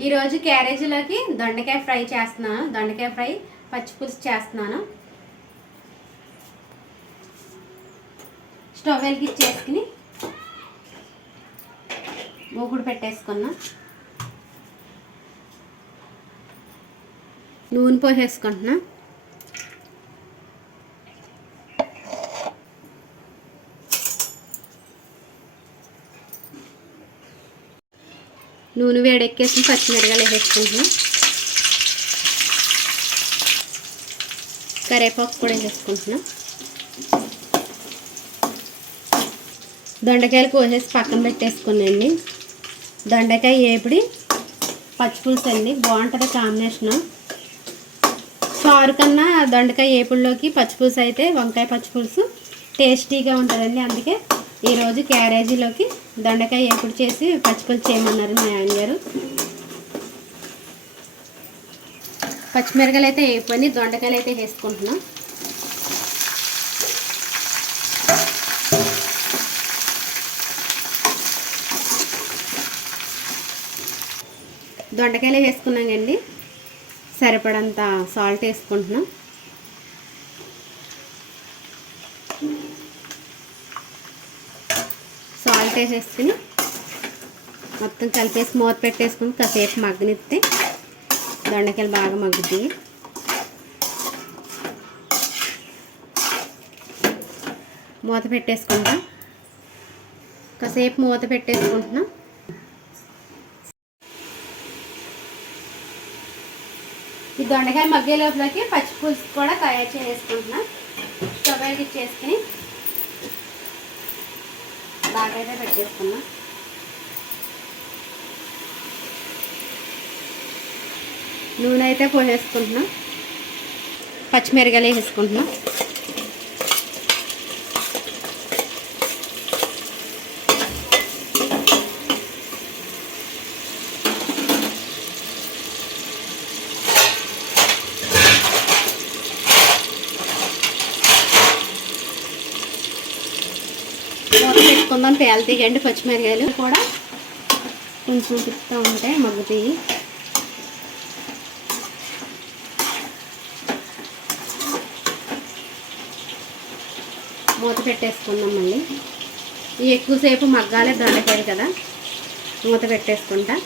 ఈరోజు క్యారేజీలోకి దొండకాయ ఫ్రై చేస్తున్నాను. దొండకాయ ఫ్రై పచ్చి పులుసు చేస్తున్నాను. స్టవ్ వెలిగించేసుకుని మూగుడు పెట్టేసుకున్నా. నూనె పోసేసుకుంటున్నా. నూనె వేడెక్కేసి పచ్చిమిరకాయలు వేసేసుకుంటున్నా. కరివేపాకు కూడా వేసేసుకుంటున్నా. దొండకాయలు కోసేసి పక్కన పెట్టేసుకున్నాండి దొండకాయ వేపిడి పచ్చిపులుసు అండి. బాగుంటుంది కాంబినేషను. చారు కన్నా దొండకాయ ఏపుల్లోకి పచ్చిపులుసు అయితే వంకాయ పచ్చిపులుసు టేస్టీగా ఉంటుందండి. అందుకే ఈరోజు క్యారేజీలోకి దొండకాయ ఎప్పుడు చేసి పచ్చిపులుసు చేయమన్నారు మా ఆయన గారు పచ్చిమిరకాయలు అయితే వేపుకొని దొండకాయలు అయితే వేసుకుంటున్నాం. దొండకాయలు వేసుకున్నాం కండి సరిపడంత సాల్ట్ వేసుకుంటున్నాం సాల్ట్ వేసేసుకుని మొత్తం కలిపేసి మూత పెట్టేసుకుని కాసేపు మగ్గనిస్తే దొండకాయలు బాగా మగ్గుతాయి. మూత పెట్టేసుకుంటాం. కాసేపు మూత పెట్టేసుకుంటున్నాం. ఈ దొండకాయ మగ్గే లోపలకి పచ్చి పులుసు కూడా తయారు చేసుకుంటున్నాం స్టవ్ ఇచ్చేసుకుని బాగా అయితే పెట్టేసుకున్నా. నూనె అయితే పోసేసుకుంటున్నా. పచ్చిమిరకాయలు వేసేసుకుంటున్నాం. మూత పెట్టుకుందాం తీయండి పచ్చిమిరకాయలు కూడా కొంచెం తిప్పుతూ ఉంటే మగ్గుతాయి. మూత పెట్టేసుకుందాం మళ్ళీ. ఈ ఎక్కువసేపు మగ్గాలే దొండకాయలు కదా. మూత పెట్టేసుకుంటా.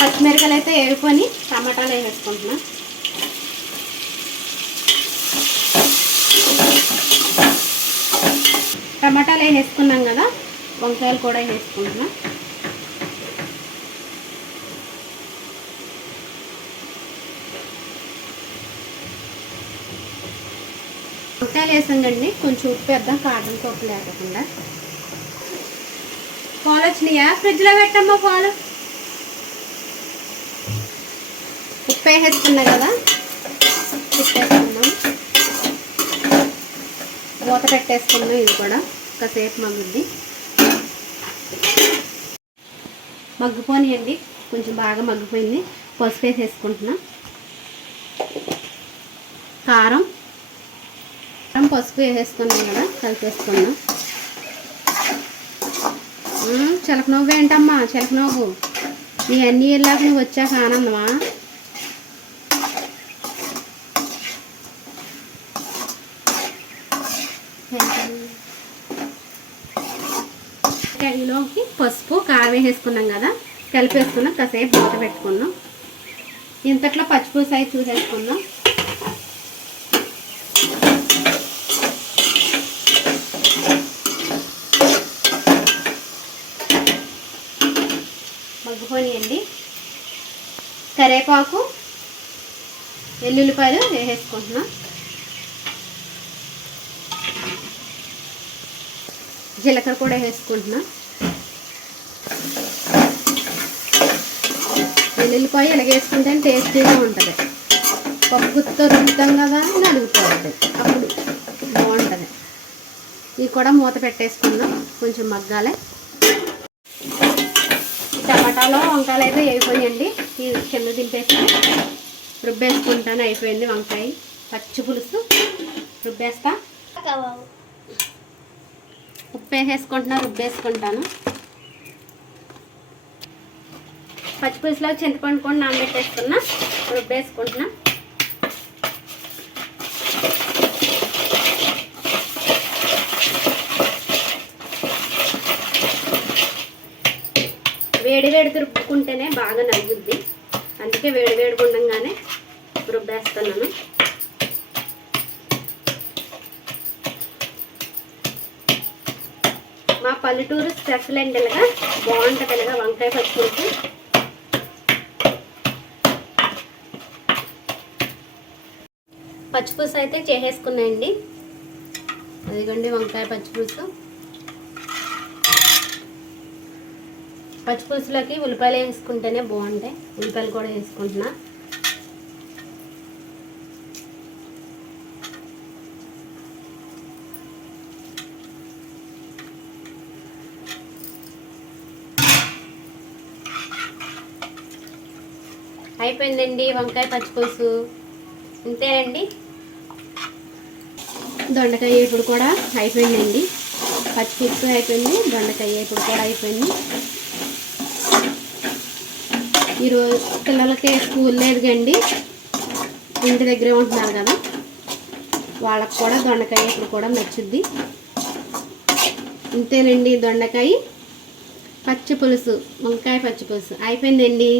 పచ్చిమిరకాయలు అయితే ఏరుకొని టమాటాలు వేసేసుకుంటున్నా. టమాటాలు వేసుకున్నాం కదా వంకాయలు కూడా వేసుకుంటున్నాం. వంకాయలు వేసాం కొంచెం ఉప్పు వేద్దాం కాటన్ పప్పు లేకుండా. పాలు వచ్చినాయా? ఫ్రిడ్జ్లో పెట్టమ్మా పాలు. ఉప్పు వేసేసుకున్నా కదా పెట్టేసుకున్నాం మూత పెట్టేసుకుందాం ఇది కూడా. కాసేపు మగ్గుద్ది. మగ్గిపోనియండి. కొంచెం బాగా మగ్గిపోయింది. పసుపు వేసేసుకుంటున్నాం కారం. కారం పసుపు వేసేసుకున్నాం కదా కలిపేసుకున్నాం. చిలక నవ్వు ఏంటమ్మా? చిలక నవ్వు నీ అన్ని ఇళ్ళకి నువ్వు వచ్చాక ఆనందమా? కర్రీలోకి పసుపు కారం వేసేసుకున్నాం కదా. కలిపేసుకున్నాం కాసేపు మూత పెట్టుకున్నాం. ఇంతట్లో పచ్చిపులుసు అయి చూసేసుకుందాం. మగ్గిపోనియండి. కరేపాకు వెల్లుల్లిపాయలు వేసేసుకుంటున్నాం. జీలకర్ర కూడా వేసుకుంటున్నా. వెల్లుల్లిపాయ ఇలాగ వేసుకుంటే టేస్టీగా ఉంటుంది. పప్పుతో రుద్దాం కదా అని అడుగుతుంది అప్పుడు బాగుంటుంది. ఇవి కూడా మూత పెట్టేసుకుందాం. కొంచెం మగ్గాలే. టమాటాలో వంకాయలు అయితే అయిపోయాయండి ఈ కింద దింపేసి రుబ్బేసుకుంటాను. అయిపోయింది వంకాయ. పచ్చి పులుసు. రుబ్బేస్తా. పసుపు వేసేసుకుంటున్నా రుబ్బేసుకుంటాను పచ్చిపులుసులో చింతపండు కూడా నానబెట్టేసుకున్నా రుబ్బేసుకుంటున్నా. వేడి వేడి రుబ్బుకుంటేనే బాగా నలుగుద్ది. అందుకే వేడి వేడిగా ఉండగానే రుబ్బేస్తున్నాను. మా పల్లెటూరు స్పెషల్ అండి ఇలాగా. బాగుంటుంది ఇలాగా వంకాయ పచ్చిపులుసు పచ్చిపులుసు అయితే చేసేసుకున్నాయండి అదిగోండి వంకాయ పచ్చిపులుసు పచ్చిపులుసులోకి ఉల్లిపాయలు వేసుకుంటేనే బాగుంటాయి. ఉల్లిపాయలు కూడా వేసుకుంటున్నా. అయిపోయిందండి వంకాయ పచ్చిపులుసు. ఇంతేనండి దొండకాయ ఇప్పుడు కూడా అయిపోయిందండి. పచ్చిపులుసు అయిపోయింది దొండకాయ ఇప్పుడు కూడా అయిపోయింది. ఈరోజు పిల్లలకి స్కూల్ లేదు కండి ఇంటి దగ్గరే ఉంటున్నారు కదా. వాళ్ళకి కూడా దొండకాయ ఇప్పుడు కూడా నచ్చుద్ది. ఇంతేనండి దొండకాయ. పచ్చి పులుసు వంకాయ పచ్చి పులుసు అయిపోయిందండి.